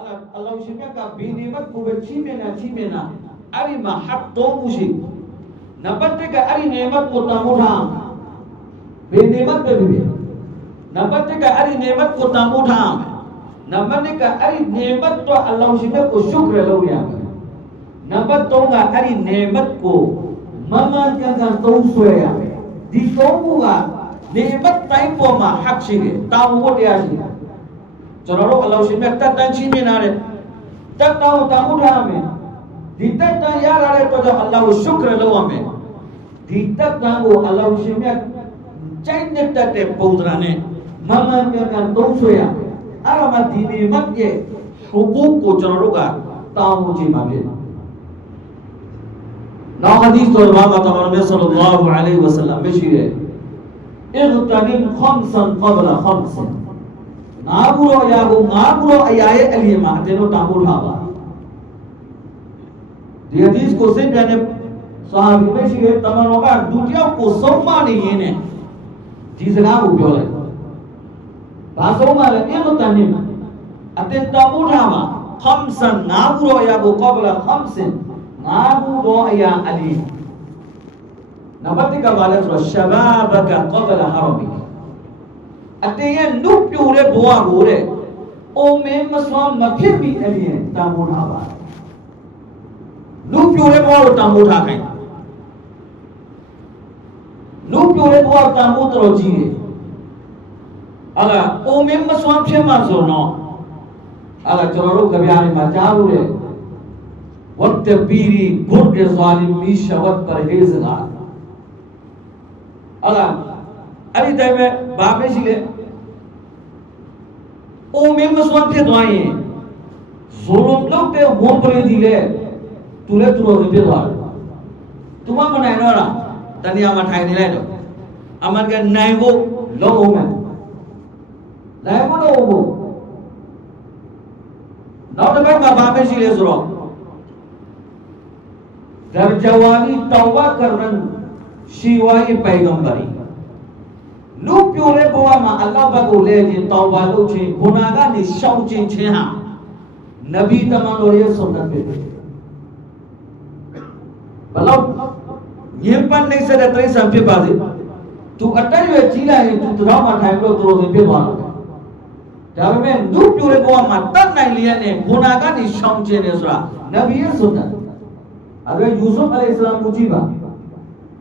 Allah shimeka binimat kube chimena ari mahak tomushi number 3 ka ari nemat ko tamudha binimat bebi number 3 ka ari nemat ko tamudha number 4 ka ari nemat to Allah shimeka ko shukr lo ya number 3 ka ari nemat ko maman kan touswe ya di tomuga nemat tai po ma hak shige tamu dia shi chalo Allah shimeka tan chimena re tan tamudha me Ditak ya rare to jo Allah shukr lo ame ditak wo Allah shimya chaine tate poudrane mama kan tosoya arama dini matye hukuk ko chanaruga tamu ji mabye na hadith to Imam Tabarani sallallahu alaihi wasallam beshire igtanim khamsan qabla khamsin naguro ayaye alima teno tamu thaba di hadis ko se jane sahabi me shi tamano ka dutiya ko somma nahi ne ji saga ko pyo lai ba somma le eno tanim aten tamudha ma khamsan naguro aya ko qabla khamsin naguro aya ali nabati ka wala so shababaka qabla haramik aten nu pyo le bwa ko re o me maswam ma phit bi ali tamudha ba Lu pure bawah tamu thakai, lu pure bawah tamu teroji. Aga, omem maswam siapa sono? Aga cororu kebiasaan macam le. Waktu piri gurke zalim misha waktu perhezla. Aga, ari time bape sile. Omem maswam siapa doaye? Zulum log te hom pere dile. Tule ribe dwar tuma manai no ra taniya ma thai ni lai do aman ke nai bo lo ho ma nai bo lo ho naw ta bai ma ba me shi le so ro dar jawani tauba karnan shiwai paigambari lu pyore bawa ma Allah ba ko le jin tauba lo chin gunaga ni shau chin chin ha nabi tamano ye sunnat pe Kalau nyimpan नहीं से रहते हैं संपे बाजी तू अट्टाई वे चीला है तू तुराव मार टाइम लो तुरो संपे बालो जब मैं नूप प्योरे बोआ मत्तन नहीं लिया ने गुनागा नहीं शौचे ने सुरा नबी ये सुनता अगर यूसुफ अलैहिस्सलाम मुजीबा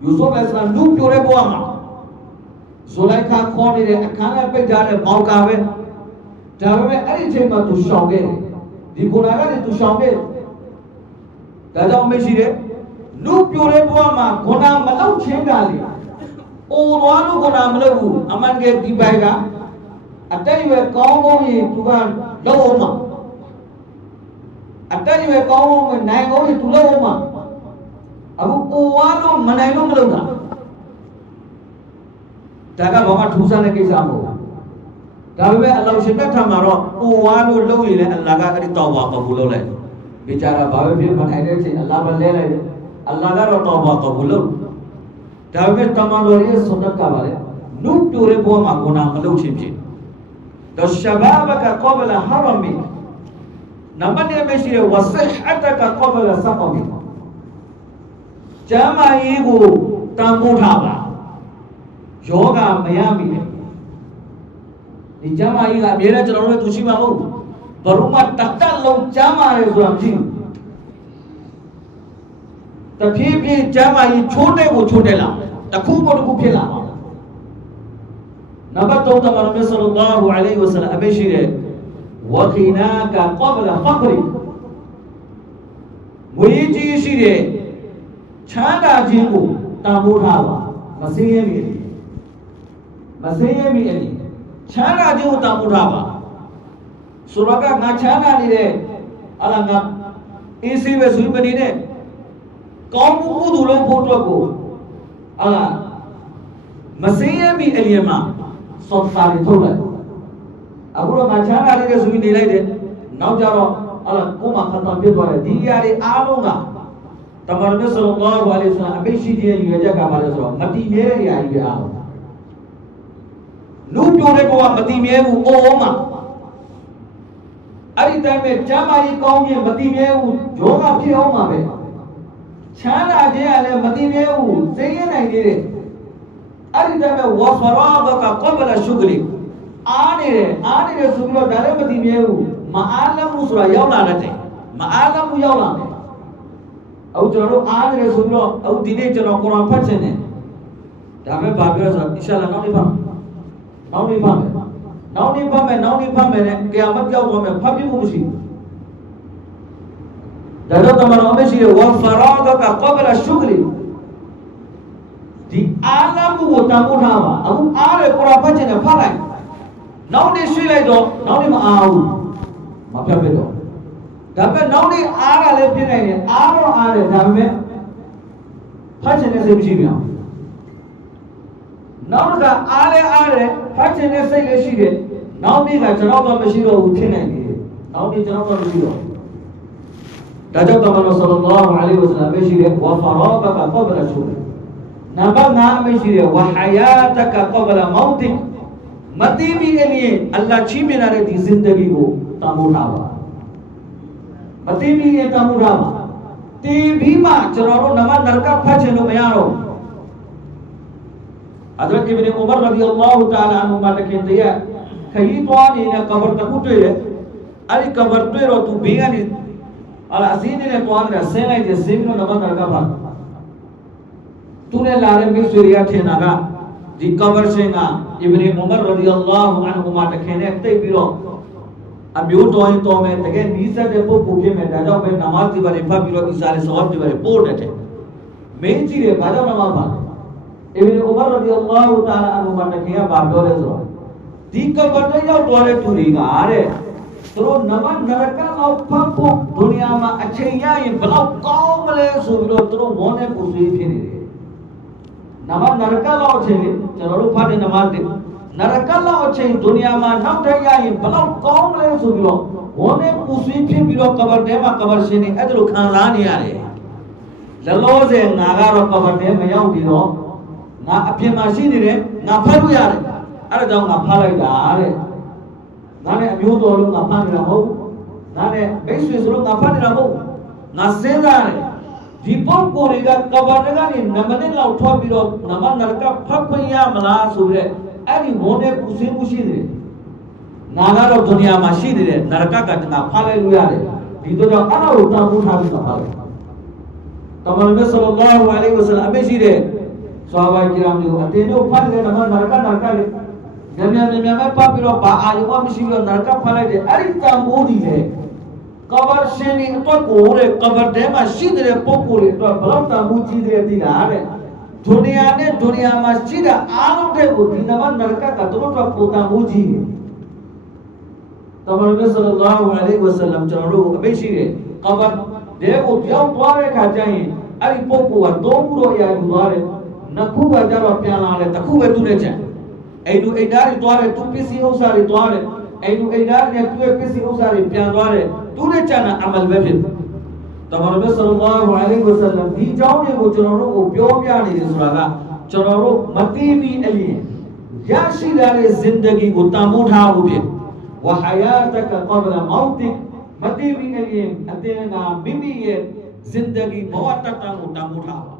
यूसुफ अलैहिस्सलाम नूप प्योरे बोआ मा सुलाइखा कौन ने खाना पे जा रहे मौका वे जब मैं अरे जे मा तू शौगे दी गुनागा ने तू शौगे दादा में शीरे Lu pure buah ma guna malau chengali. Orang guna malau aman ke dibaiga. Atai we kaum ni tuan lau ma. Atai we kaum ni naik ni tu lau ma. Abu orang manai lu malau dah. Jaga bawa thusa ne kisah mo. Tapi Allah sebab thamaro orang lau ni le Allah ka kari tauba kabul le. Bicara bawa bir manai le si Allah balle le. Allah ka tauba kabul. Tapi tamano ye sunnat ka bale. Nu pure buah ma guna malau chinchi. Das shababaka qabla haramik. Namanya mesti wasihhataka qabla saqamik. Jama ibu tamu thaba. Yoga mayami. Di jama iga mera jalur में तुझी मालूम. बरुमा तख्ता लोग जमा है जुरामजी. तभी भी जमा ये छोटे को छोटे ला. तखूब को तखूब खेला. नंबर 2 तमाम सल्लल्लाहु अलैहि वसल्लम अबेशिरे वखिना का क़ब्ल फ़क़्रि मुईजी शिरे छागा जिंगु तामुठावा मसीहे mi ali छागा जिंगु तामुठावा सुरगा ना छागा नि रे अला ना इसी वे सुई बनी ने कौम को दुलो फोटो को अला मसीहे mi ali मा Sotari thola. Aguro macam ada ke sugi nilai deh. Nau jaro ala kuma khatam bedwara. Diari alunga. Tamar में sallallahu alaihi wasallam अपेक्षी दिए युवजा का हमारे सरो. मती मेरे ही आई भी आलो. नूप जोड़े को मती मेरे वो ओमा. အဲ့ဒီတိုင်းပဲကျမ်းမာရေးကောင်းခြင်းမတည်မြဲဘူးယောဂဖြစ်အောင်ပါပဲချမ်းသာခြင်းကလည်းမတည်မြဲဘူးသိရနိုင်သေးတယ်အဲ့ဒီတိုင်းပဲဝါဖရာဒကကဘလရှုဂလီအားနေတယ်ဆိုပြီးတော့ဒါလည်းမတည်မြဲဘူးမအားလမှုဆိုတာရောက်လာတဲ့မအားလမှုရောက်လာတယ်အခုကျွန်တော်တို့အားနေတယ်ဆိုပြီးတော့အခုဒီနေ့ကျွန်တော်ကုရ်အာန်ဖတ်ခြင်းနဲ့ဒါပဲဘာပြောဆိုတော့အင်ရှာအလ္လာဟ်နောက်နေ့ဖတ်မယ်နဲ့ကီယာမတ်ကြောက်သွားမယ်ဖတ်ပြဖို့မရှိဘူးဒါတော့တမန်တော်မရှိတဲ့ဝါဖရာဒကကဘလရှုဂလီဒီအားလမှုကိုတန်ဖိုးထားပါအခုအားတယ်ကုရ်အာန်ဖတ်ခြင်းနဲ့ဖတ်လိုက်နောက်နေ့ရွှေ့လိုက်တော့နောက်နေ့မအားဘူးမဖတ်ပြတော့ဒါပေမဲ့နောက်နေ့အားရလည်းပြနိုင်တယ်အားတော့အားတယ်ဒါပေမဲ့ဖတ်ခြင်းနဲ့စိတ်မရှိပြန်နောက်ကအားလည်းအားတယ်ဖတ်ခြင်းနဲ့စိတ်လည်းရှိတယ်နောက်နေ့ကကျွန်တော်တော့မရှိတော့ဘူးဖြစ်နိုင်တယ်နောက်နေ့ကျွန်တော်တော့မရှိတော့ဒါကြောင့်တမန်တော်ဆလ္လာလာဟူအလိုင်ဝါဆလမ်မရှိတဲ့ဝါဖရာဘကကဘလရှုနံပါတ်5မရှိတဲ့ဝါဟယာတကကဘလမောတ်မတည်မီအလျင်အလ္လာဟ်ချီးမြှင့်တဲ့ဒီဇင်ဒဂီကိုတန်ဖိုးထားပါမတည်မီရဲ့တန်ဖိုးထားပါတည်ပြီးမှကျွန်တော်တို့နမတ်နရကဖတ်ခြင်းလို့မရတော့အဒရတ်အီဘင်ဥမရ်ရဒီအလ္လာဟူတအာလာအန်ဟူမှာတခင်တည်းခရီးသွားနေတဲ့ကဘာတစ်ခုတွေ့တယ်အဲ့ဒီကဘာတွေ့တော့သူဘေးကနေအဇီးနဲ့တွားနေတာဆင်းလိုက်တယ်ဆင်းပြီးတော့နမတ်နရကဖတ်သူနဲ့လာတဲ့မိတ်ဆွေတွေကထင်တာကဒီကဘာရှင်ကအီဘင်ဥမရ်ရဒီအလ္လာဟူအန်ဟူမှာတခင်နဲ့တိတ်ပြီးတော့အမျိုးတော်ရင်တော်မယ်တကယ်နီးစပ်တဲ့ပုဂ္ဂိုလ်ဖြစ်မယ်ဒါကြောင့်ပဲနမတ်ဒီဘာတွေဖတ်ပြီးတော့အီစာတွေဆောပ်တွေဘာတွေပို့တယ်မင်းကြီးတယ်ဘာကြောင့်နမတ်ဖတ်အီဘင်ဥမရ်ရဒီအလ္လာဟူတအာလာအန်ဟူမှာတခင်ကဘာပြောလဲဆိုတော့ဒီကဘာတွေရောက်သွားတဲ့သူတွေကတဲ့သူတို့နမတ်နရကလောက်ဖတ်ဖို့ဒုနီယာမှာအချိန်ရရင်ဘလောက်ကောင်းမလဲဆိုပြီးတော့သူတို့ဝန်းနဲ့ပူဆွေးဖြစ်နေတယ်နမတ်နရကလောက်အချိန်ကျွန်တော်တို့ဖတ်တဲ့နမတ်တွေနရကလောက်အချိန်ဒုနီယာမှာနောက်ထပ်ရရင်ဘလောက်ကောင်းမလဲဆိုပြီးတော့ဝန်းနဲ့ပူဆွေးဖြစ်ပြီးတော့ကဘာတဲမှာကဘာရှင်နေအဲ့ဒါလိုခံစားနေရတယ်လလောဆယ်ငါကတော့ကဘာတဲမရောက်ပြီးတော့ငါအပြင်မှာရှိနေတယ်ငါဖတ်လို့ရတယ်အဲ့ဒါကြောင့်ငါဖတ်လိုက်တာတဲ့ငါနဲ့အမျိုးတော်လုံးငါဖတ်နေတာမဟုတ်ငါနဲ့မိတ်ဆွေဆိုလို့ငါဖတ်နေတာမဟုတ်ငါစဉ်းစားတယ်ဒီပုံကိုယ်တွေကကဘာတဲကနေနမနဲ့လောက်ထွက်ပြီးတော့နမနရကဖတ်ခွင့်ရမလားဆိုတဲ့အဲ့ဒီဝန်းနဲ့ပူစင်းမှုရှိနေတယ်ငါကတော့ဒုနီယာမှာရှိနေတဲ့နရကကငါဖတ်လိုက်လို့ရတယ်ဒီတော့အဲ့ဒါကိုတန်ဖိုးထားပြီးတော့ဖတ်လိုက်တမန်တော်ဆလ္လာလာဟူအလိုင်ဝါဆလမ်အမေရှိတဲ့ဆာဘာကိရမ်တို့အတင်းတို့ဖတ်တဲ့နမနရကလေးမြန်မဲ့ပတ်ပြီးတော့ဘာအာရုံမှမရှိပြီးတော့နရကဖတ်လိုက်တယ်အဲ့ဒီတန်ဖိုးဒီလေကဘာရှင်ဒီအတွက်ကိုတဲ့ကဘာတဲမှာရှိတဲ့ပုံကိုယ်တွေအတွက်ဘလောက်တန်ဖိုးကြီးတယ်သိလားတဲ့ဒုနီယာနဲ့ဒုနီယာမှာရှိတဲ့အားလုံးတွေကိုဒီနမနရကကတို့အတွက်ပုံတန်ဖိုးကြီးတယ်တမန်တော်ဆလ္လာလာဟူအလိုင်ဝါဆလမ်ကျွန်တော်တို့အမိတ်ရှိတယ်ကဘာတဲကိုပြောင်းသွားတဲ့ခါကျရင်အဲ့ဒီပုံကိုယ်ကသုံးခုတော့အရာယူသွားတယ်နှစ်ခုကကြတော့ပြန်လာတယ်တစ်ခုပဲသူ့နဲ့ချန်အိမ်သူအိမ်သားတွေတွားတယ်သူပစ္စည်းဥစ္စာတွေတွားတယ်အိမ်သူအိမ်သားတွေနဲ့သူ့ရဲ့ပစ္စည်းဥစ္စာတွေပြန်သွားတယ်သူနဲ့ချန်တာအမလ်ပဲဖြစ်တယ်တမန်တော်ဆလ္လာလာဟူအလိုင်ဝါဆလမ်ဒီကြောင်းတွေကိုကျွန်တော်တို့ကိုပြောပြနေတယ်ဆိုတာကကျွန်တော်တို့မသိမီအလျင်ရရှိတဲ့ဇင်ဒဂီကိုတန်ဖိုးထားဖို့ဖြစ်ဝဟယာတကကဘလမောတ်တိမသိမီအလျင်အတင်းကမိမိရဲ့ဇင်ဒဂီဘဝတတကိုတန်ဖိုးထားပါ